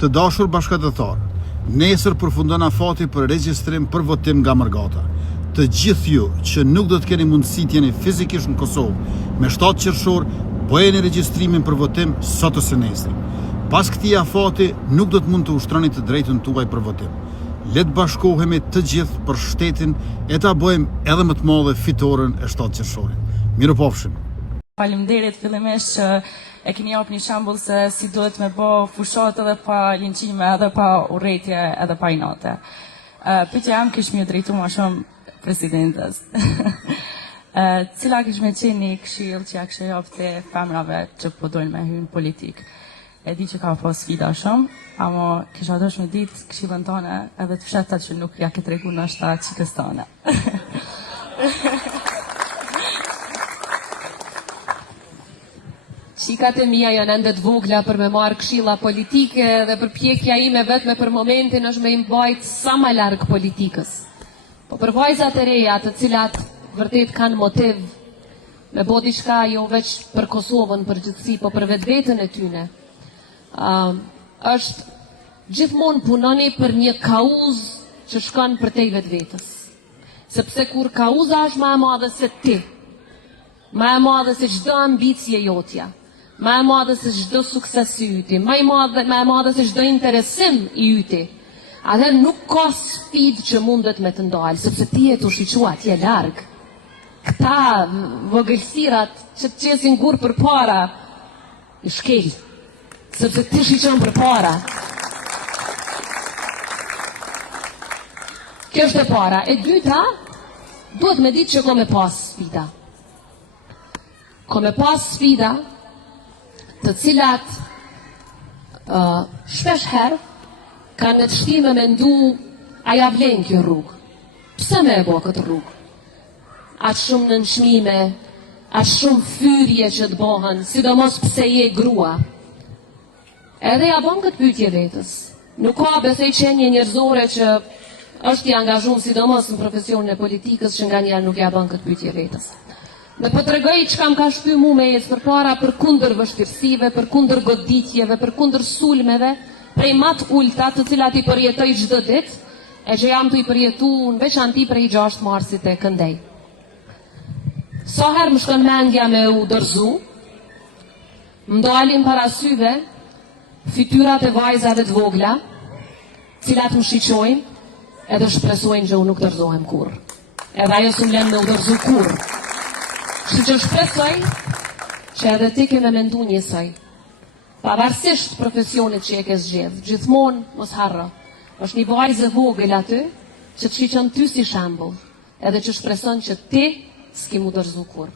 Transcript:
Të dashur bashkëdhëtar, nesër përfundon afati për regjistrim për votim nga Mërgata. Të gjithë ju që nuk do të keni mundësi të jeni fizikisht në Kosovë me 7 qershor, bëjeni regjistrimin për votim sot ose nesër. Pas këtij afati nuk do të mund të ushtroni të drejtën tuaj për votim. Le të bashkohemi të gjithë për shtetin e ta bëjmë edhe më të madhe fitoren e 7 qershorit. Mirupafshim. Faleminderit fillimisht që e keni japur një shembull se si duhet me bë fushat edhe pa linçime, edhe pa urrëtie, edhe pa inate. Pyetja jam kish më drejtu më shumë presidentes. Cila kish me qenë një këshill që ja kishte jap te femrave që po dojnë me hyrë në politik. E di që ka pas sfida shumë, ama kisha dashur me ditë këshillën tonë edhe të fshehta që nuk ja ke treguar në shtat çikës tonë. Qikat e mia janë ende të vogla për me marrë këshilla politike dhe përpjekja ime vetme për momentin është me i mbajt sa më larg politikës. Po për vajzat e reja të cilat vërtet kanë motiv me bo diçka jo veç për Kosovën përgjithësi, po për vetveten e tyne, është gjithmonë punoni për një kauzë që shkon për te vetvetes. Sepse kur kauza është më e madhe se ti, më e madhe se çdo ambicie jotja, më e madhe se çdo sukses i yti, më e madhe se çdo interesim i yti, atë nuk ka sfidë që mundet me të ndalë, sepse ti e të shiqua, ti e larg. Këta vogëlsirat që të qesin gur për para, i shkel, sepse ti shiqon për para. Kjo është e para. E dyta, duhet me ditë që ko me pas sfida. Ko me pas sfida të cilat shpesh herë kanë me të shtime me ndu a ja vlen kjo rrugë. Pse me e bo këtë rrugë? Atë shumë në nëshmime, atë shumë fyrje që të bohen, sidomos pse je grua. Edhe ja bon këtë pyetje vetës. Nuk ka besoj qenje njerëzore që është i angazhuar sidomos në profesionin e politikës që nga njerë nuk ja bon këtë pyetje vetës. Me po të regoj që kam ka shty mu me jesë për para për kundër vështirësive, për kundër goditjeve, për kundër sulmeve, prej matë ulta të cilat i përjetoj çdo ditë, e që jam të i përjetu në veçanti prej 6 marsit e këndej. Sa herë më shkon mendja me u dorëzu, më dalin parasyve fytyrat e vajzave të vogla, cilat më shiqojnë, edhe shpresojnë që unë nuk dorëzohem kur. Edhe ajo s'u mlen me u dorëzu kur. Kështu që shpresoj që edhe ti ke me mendu njësoj. Pavarësisht profesionit që e ke zgjedh, gjithmonë mos harro. Është një vajzë vogël aty që të shiqon ty si shembull, edhe që shpreson që ti s'ki mu dorëzu kur.